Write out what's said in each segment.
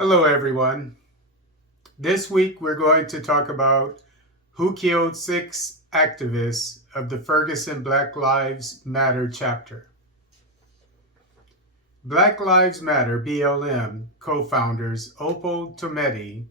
Hello, everyone. This week we're going to talk about who killed 6 activists of the Ferguson Black Lives Matter chapter. Black Lives Matter BLM co-founders Opal Tometi,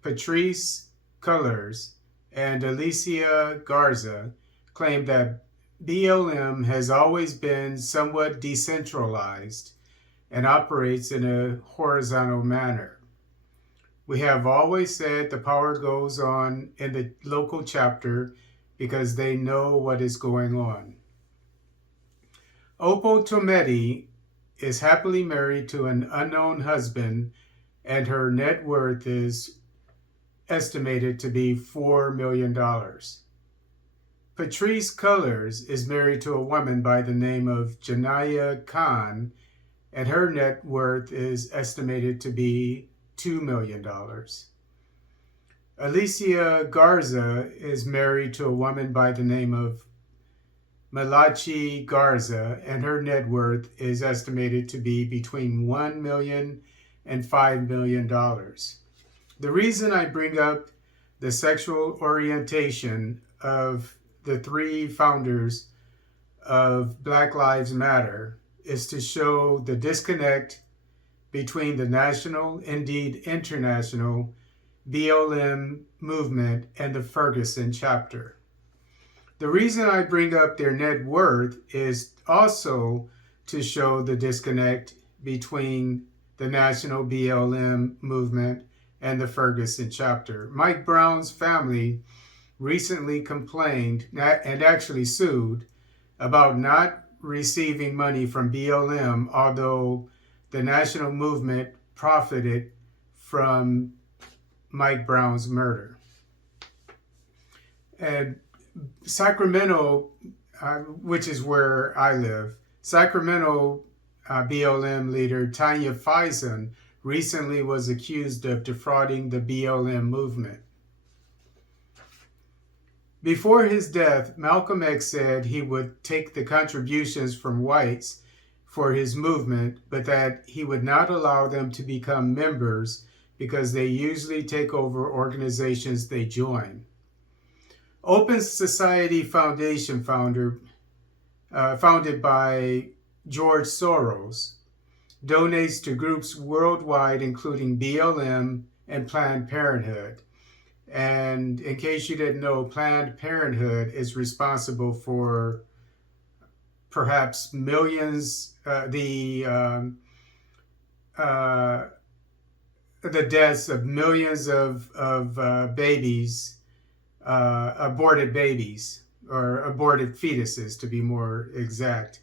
Patrisse Cullors, and Alicia Garza claim that BLM has always been somewhat decentralized and operates in a horizontal manner. We have always said the power goes on in the local chapter because they know what is going on. Opal Tometi is happily married to an unknown husband, and her net worth is estimated to be $4 million. Patrisse Cullors is married to a woman by the name of Janaya Khan, and her net worth is estimated to be $2 million. Alicia Garza is married to a woman by the name of Marshawn Garza, and her net worth is estimated to be between $1 million and $5 million. The reason I bring up the sexual orientation of the 3 founders of Black Lives Matter is to show the disconnect between the national, indeed international, BLM movement and the Ferguson chapter. The reason I bring up their net worth is also to show the disconnect between the national BLM movement and the Ferguson chapter. Mike Brown's family recently complained and actually sued about not receiving money from BLM, although the national movement profited from Mike Brown's murder. And Sacramento, which is where I live, Sacramento BLM leader Tanya Faison recently was accused of defrauding the BLM movement. Before his death, Malcolm X said he would take the contributions from whites for his movement, but that he would not allow them to become members because they usually take over organizations they join. Open Society Foundation founded by George Soros, donates to groups worldwide, including BLM and Planned Parenthood. And in case you didn't know, Planned Parenthood is responsible for perhaps millions, the deaths of millions of babies, aborted babies, or aborted fetuses, to be more exact.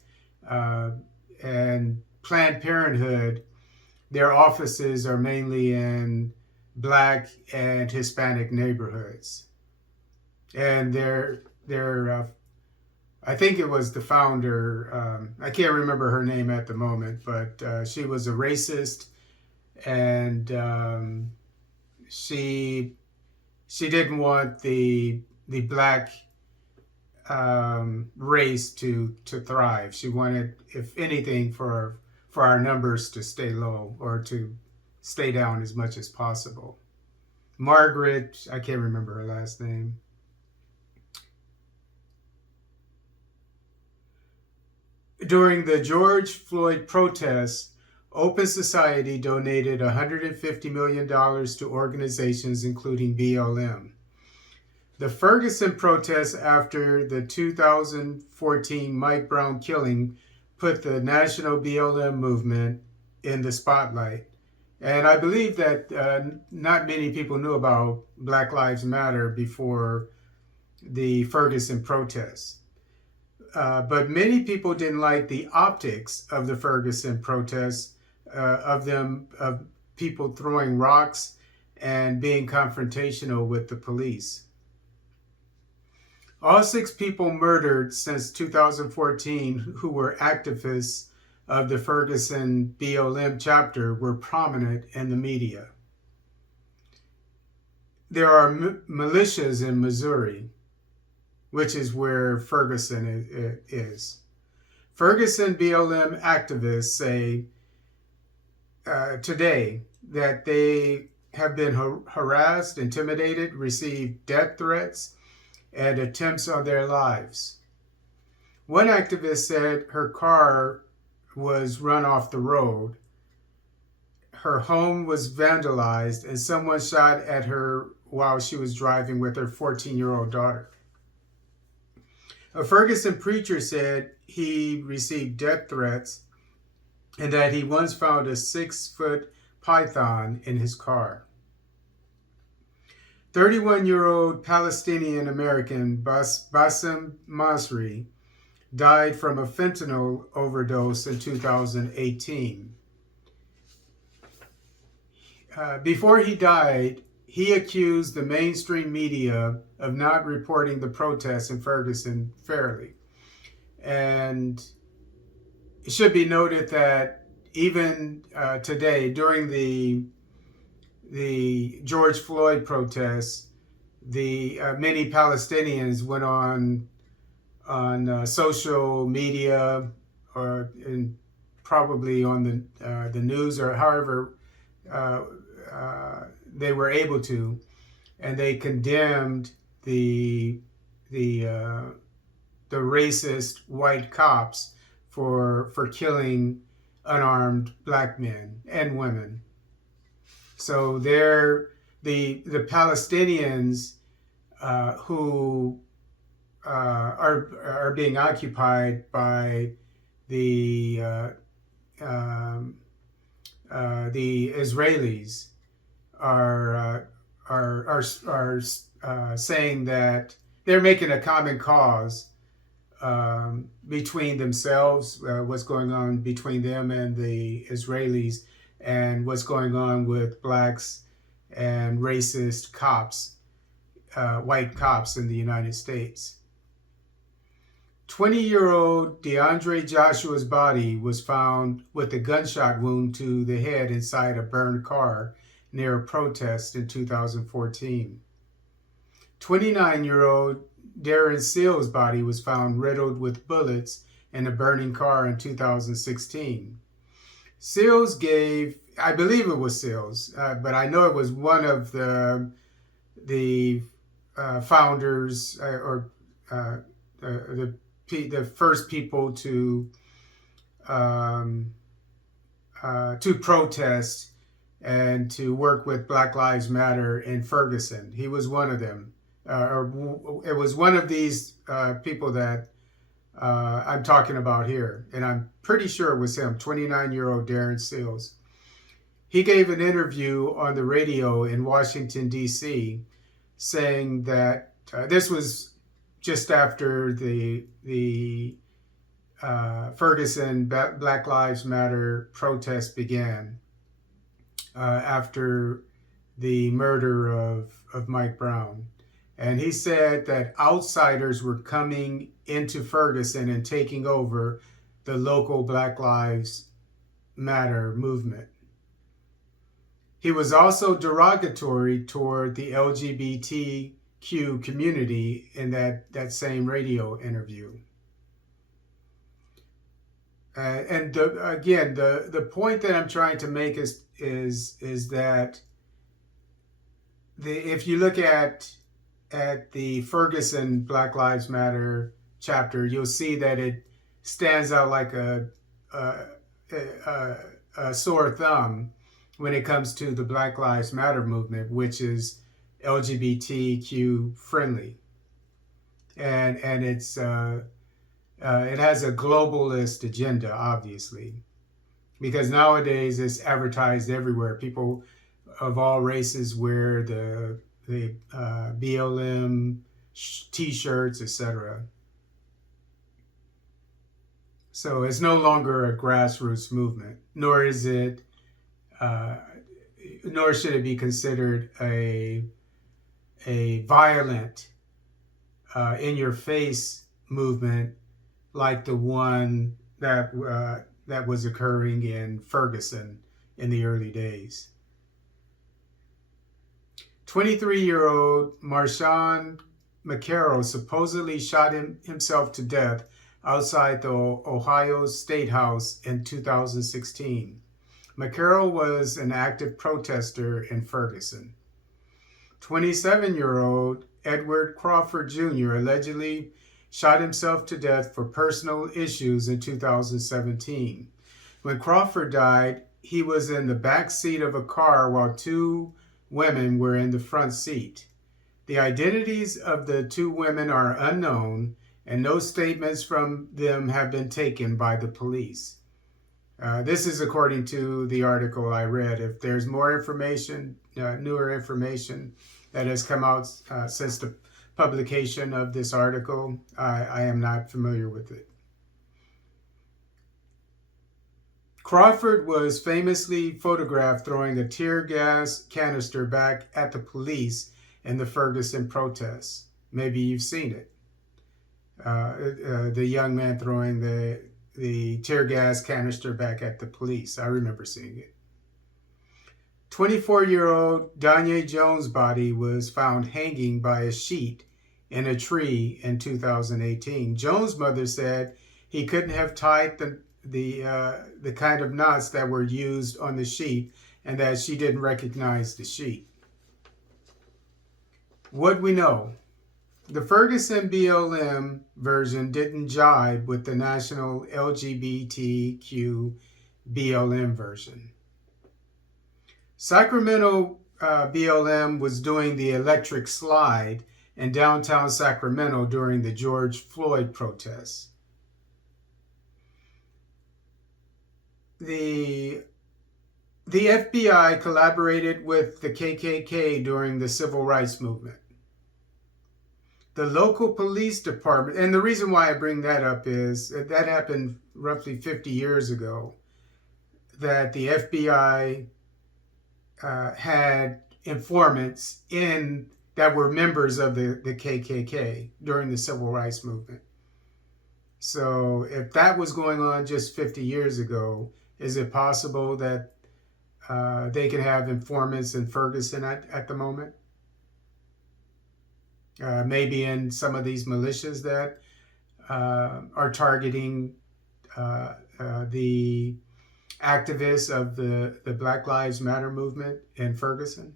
And Planned Parenthood, their offices are mainly in Black and Hispanic neighborhoods. And I think it was the founder, I can't remember her name at the moment, but she was a racist, and she didn't want the Black race to thrive. She wanted, if anything, for our numbers to stay low or to stay down as much as possible. Margaret, I can't remember her last name. During the George Floyd protests, Open Society donated $150 million to organizations including BLM. The Ferguson protests after the 2014 Mike Brown killing put the national BLM movement in the spotlight. And I believe that not many people knew about Black Lives Matter before the Ferguson protests. But many people didn't like the optics of the Ferguson protests, of people throwing rocks and being confrontational with the police. All 6 people murdered since 2014 who were activists of the Ferguson BLM chapter were prominent in the media. There are militias in Missouri, which is where Ferguson is. Ferguson BLM activists say today that they have been harassed, intimidated, received death threats, and attempts on their lives. One activist said her car was run off the road, her home was vandalized, and someone shot at her while she was driving with her 14-year-old daughter. A Ferguson preacher said he received death threats and that he once found a 6-foot python in his car. 31-year-old Palestinian American Bassem Masri died from a fentanyl overdose in 2018. Before he died, he accused the mainstream media of not reporting the protests in Ferguson fairly. And it should be noted that even today, during the George Floyd protests, many Palestinians went on social media or probably on the news or however they were able to, and they condemned the racist white cops for killing unarmed black men and women. So the Palestinians who are being occupied by the Israelis are saying that they're making a common cause between themselves, what's going on between them and the Israelis, and what's going on with blacks and racist cops, white cops in the United States. 20-year-old DeAndre Joshua's body was found with a gunshot wound to the head inside a burned car near a protest in 2014. 29-year-old Darren Seals' body was found riddled with bullets in a burning car in 2016. Seals gave, I believe it was Seals, but I know it was one of the founders or the first people to protest and to work with Black Lives Matter in Ferguson. He was one of them. It was one of these people that I'm talking about here, and I'm pretty sure it was him, 29-year-old Darren Seals. He gave an interview on the radio in Washington, D.C., saying that this was just after the Ferguson Black Lives Matter protest began, after the murder of Mike Brown. And he said that outsiders were coming into Ferguson and taking over the local Black Lives Matter movement. He was also derogatory toward the LGBTQ community in that same radio interview. And the point that I'm trying to make is that if you look at the Ferguson Black Lives Matter chapter, you'll see that it stands out like a sore thumb when it comes to the Black Lives Matter movement, which is LGBTQ friendly, and it's it has a globalist agenda, obviously, because nowadays it's advertised everywhere. People of all races wear the BLM t-shirts, etc. So it's no longer a grassroots movement, nor is it, nor should it be considered a violent, in-your-face movement like the one that was occurring in Ferguson in the early days. 23-year-old Marshawn Mccarroll supposedly shot himself to death outside the Ohio State House in 2016. Mccarroll was an active protester in Ferguson. 27-year-old Edward Crawford Jr. allegedly shot himself to death for personal issues in 2017. When Crawford died, he was in the back seat of a car while two women were in the front seat. The identities of the two women are unknown, and no statements from them have been taken by the police. This is according to the article I read. If there's more information, newer information that has come out since the publication of this article, I am not familiar with it. Crawford was famously photographed throwing a tear gas canister back at the police in the Ferguson protests. Maybe you've seen it. The young man throwing the tear gas canister back at the police. I remember seeing it. 24-year-old Danye Jones' body was found hanging by a sheet in a tree in 2018. Jones' mother said he couldn't have tied the kind of knots that were used on the sheet, and that she didn't recognize the sheet. What we know: the Ferguson BLM version didn't jibe with the national LGBTQ BLM version. Sacramento BLM was doing the electric slide in downtown Sacramento during the George Floyd protests. The FBI collaborated with the KKK during the civil rights movement. The local police department, and the reason why I bring that up is that happened roughly 50 years ago, that the FBI had informants that were members of the KKK during the civil rights movement. So if that was going on just 50 years ago, is it possible that they can have informants in Ferguson at the moment? Maybe in some of these militias that are targeting the activists of the Black Lives Matter movement in Ferguson.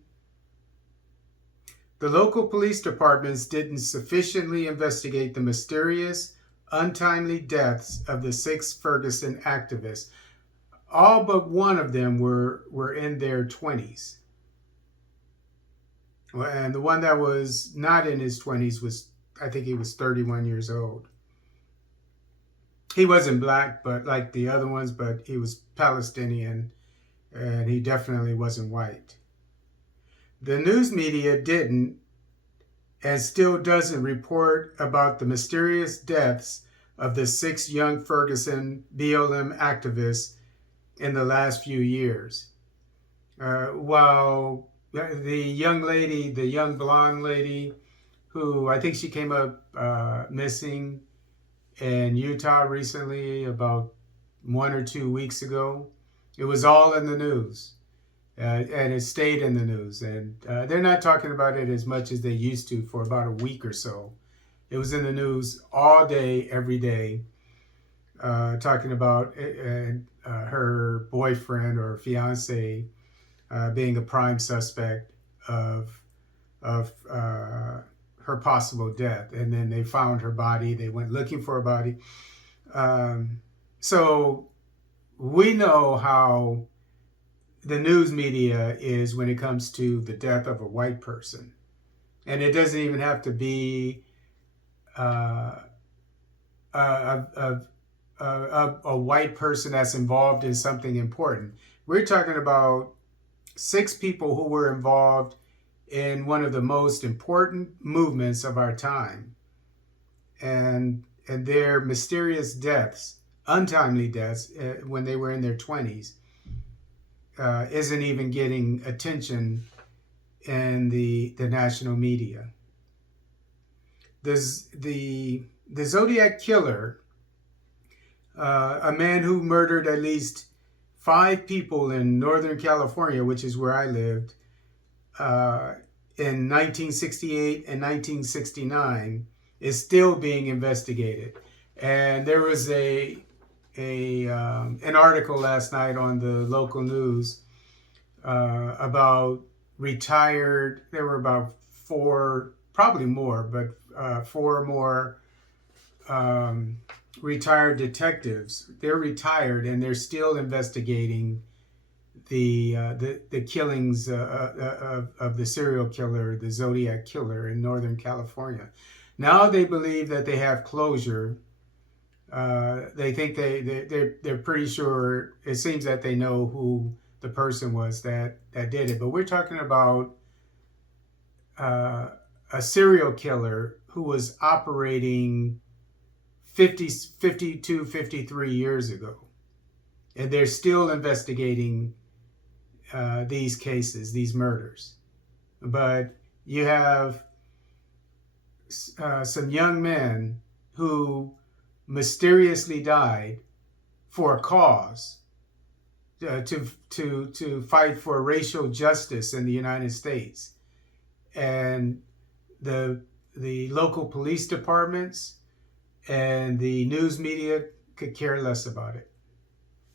The local police departments didn't sufficiently investigate the mysterious, untimely deaths of the 6 Ferguson activists. All but one of them were in their 20s. And the one that was not in his 20s was, I think he was 31 years old. He wasn't black, but like the other ones, but he was Palestinian, and he definitely wasn't white. The news media didn't, and still doesn't, report about the mysterious deaths of the 6 young Ferguson BLM activists in the last few years. While the young lady, the young blonde lady, who I think she came up missing in Utah recently, about 1 or 2 weeks ago, it was all in the news. And it stayed in the news. And they're not talking about it as much as they used to for about a week or so. It was in the news all day, every day, talking about her boyfriend or fiance being a prime suspect of her possible death. And then they found her body. They went looking for her body. So we know how the news media is when it comes to the death of a white person. And it doesn't even have to be a white person that's involved in something important. We're talking about 6 people who were involved in one of the most important movements of our time. And their mysterious deaths, untimely deaths, when they were in their 20s, isn't even getting attention in the national media. The Zodiac Killer, a man who murdered at least 5 people in Northern California, which is where I lived, in 1968 and 1969, is still being investigated. And there was a an article last night on the local news about retired. There were about four, probably more, but four more retired detectives. They're retired and they're still investigating the killings of the serial killer, the Zodiac Killer in Northern California. Now they believe that they have closure. They think they're pretty sure. It seems that they know who the person was that did it. But we're talking about a serial killer who was operating 52, 53 years ago. And they're still investigating these cases, these murders. But you have some young men who mysteriously died for a cause to fight for racial justice in the United States. And the local police departments and the news media could care less about it.